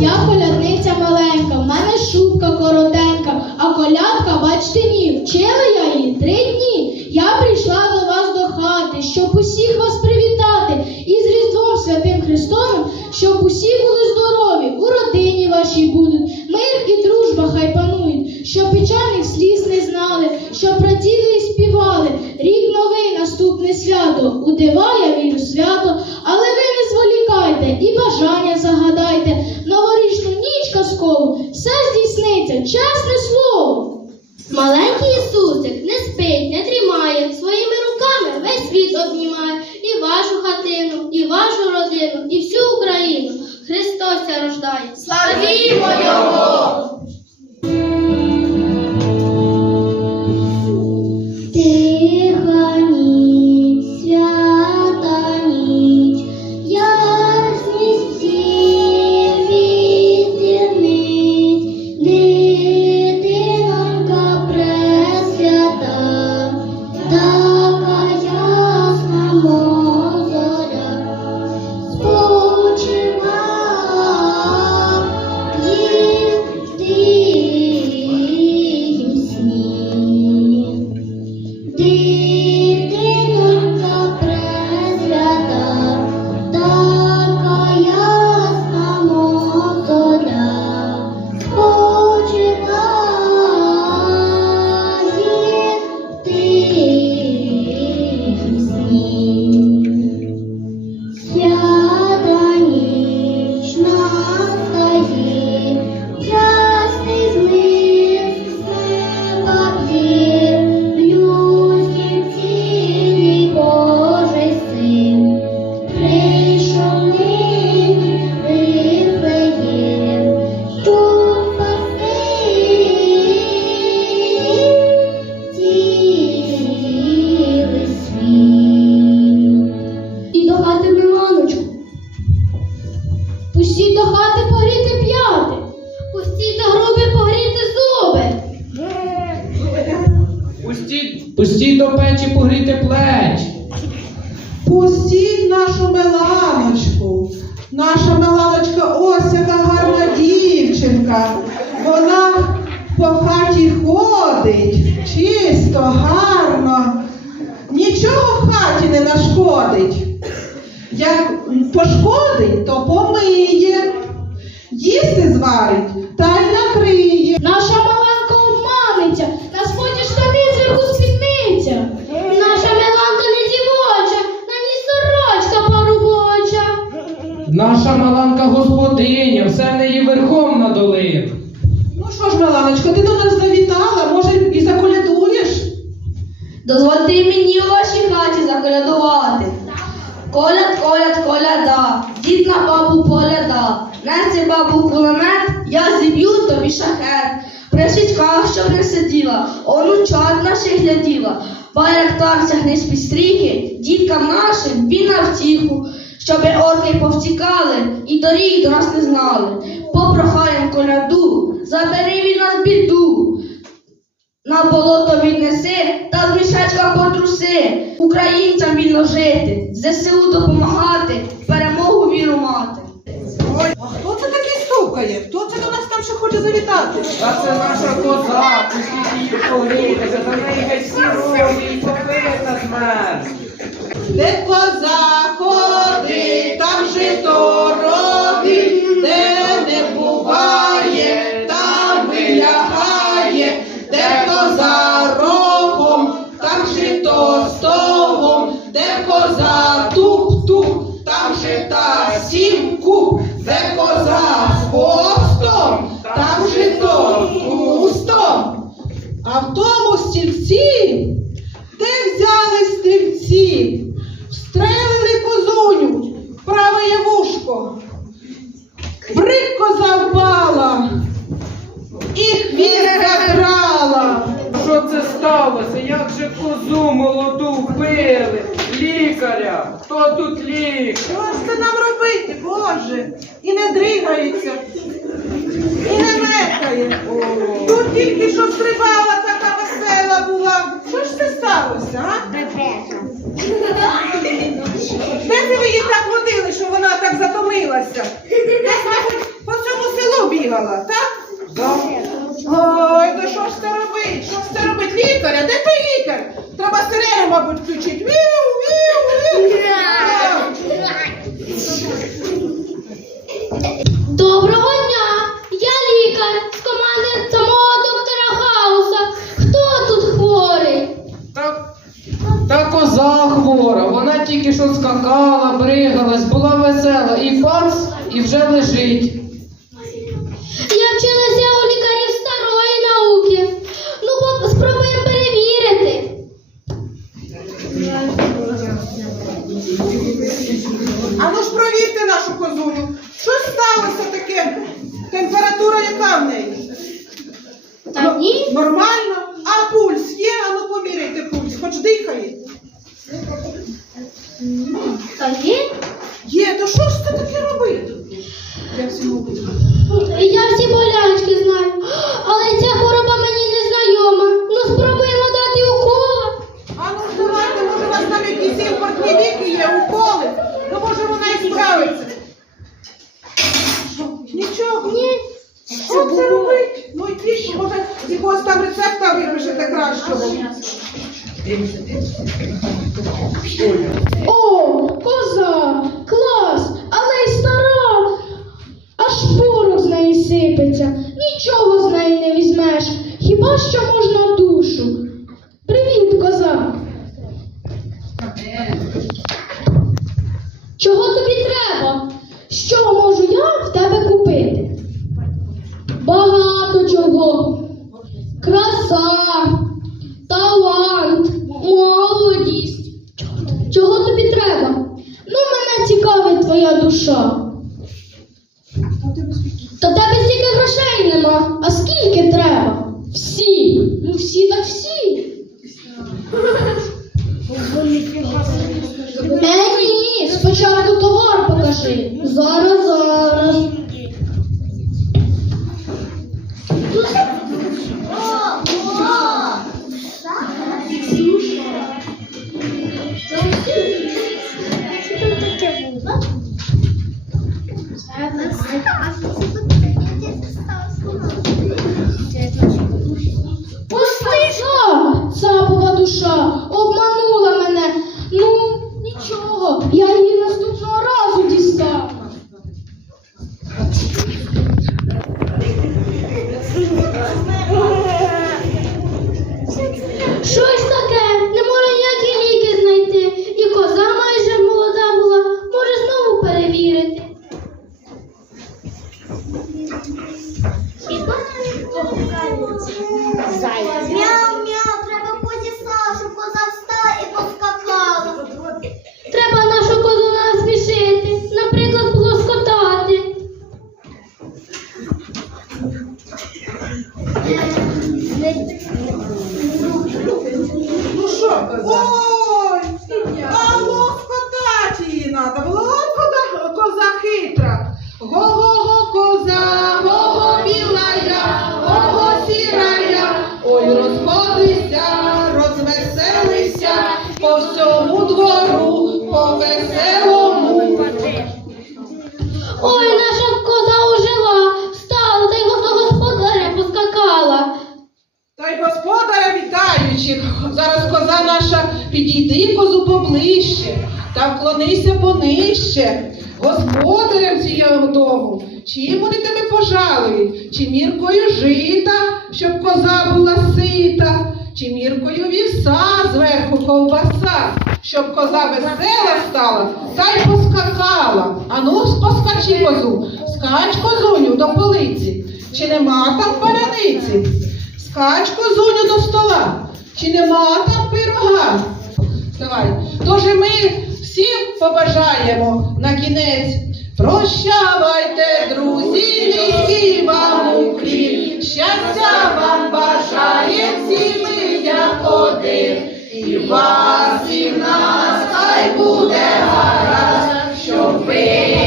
Я колядниця маленька, в мене шубка коротенька, а колядка, бачте, ні, вчила я її три дні. Я прийшла до вас до хати, щоб усіх вас привітати і з Різдвом Святим Христовим, щоб усі були здорові, у родині вашій будуть, мир і дружба хай панують, щоб печальних сліз не знали, щоб раділи і співали. Рік новий, наступне свято, у Наша Меланочка ось яка гарна дівчинка. Вона по хаті ходить чисто, гарно. Нічого в хаті не нашкодить. Як пошкодить, то помиє. Їсти зварить та й накриє. Дозвольте мені у вашій хаті заколядувати. Коляд, коляд, коляда, дід на бабу поляда. Неси бабу кулемет, я зіб'ю тобі шахет. При свічках, щоб не сиділа, онучат наших гляділа. Байрактар тягни з підстріхи, діткам нашим він на втіху, щоби орки повтікали і доріг до нас не знали. Попрохаєм коляду, забери від нас біду. На болото віднеси та з мішечка потруси. Українцям вільно жити, ЗСУ допомагати, перемогу віру мати. Ой, а хто це такий стукає? Хто це до нас там ще хоче завітати? Та це наша коза, пустіть її погрітися, до неї геть всі роги і копита змерз. Де коза тому стільці, де взяли стрільці, встрелили козуню в праве вушко. Брик коза впала і хвіст закрала. Що це сталося? Як же козу молоду вбили? Лікаря! Хто тут лікар? Що ж це нам робити, Боже? І не дригається, і не мекає. Тут тільки що стрибала така була. Що ж це сталося, а? Де це ви її так водили, що вона так затомилася? Десь, мабуть, по цьому бігала, так? Ой, то що ж це робить? Що ж це робить? Лікаря? Де той лікар? Треба сирену, мабуть, включити. Віу, віу, віу. Доброго хвора, вона тільки що скакала, бригалась, була весела, і пац, і вже лежить. Я вчилася у лікарів старої науки. Ну, бо спробуємо перевірити. А ну ж провірте нашу козулю. Що сталося таке? Температура яка в неї? Та ні. Нормально. Та є. Є, то що ж це таке робити? Я всьому Я всі болячки знаю, але ця хвороба мені не знайома. Ну, спробуємо дати укола. А ну давайте, може у вас там якісь імпортні ліки є, уколи. Ну може вона і справиться. Нічого? Ні. Що це робить? Ну йдіть, може з якогось там рецепта випишете кращого. О, коза, клас, але й стара. Аж порох з неї сипеться. Е, ні, спочатку товар покажи. Зараз, поближче та вклонися понижче. Господарям цього дому, чим вони тебе пожалують? Чи міркою жита, щоб коза була сита, чи міркою вівса зверху ковбаса, щоб коза весела стала та й поскакала. Ану, поскачи козу, скач козуню до полиці, чи нема там паляниці? Скач козуню до стола, чи нема там пирога? Давай. Тож і ми всім побажаємо на кінець. Прощавайте, друзі, і вам укріп, щастя вам бажає всі ми, як один, і вас, і в нас, хай буде гаразд, щоб ви.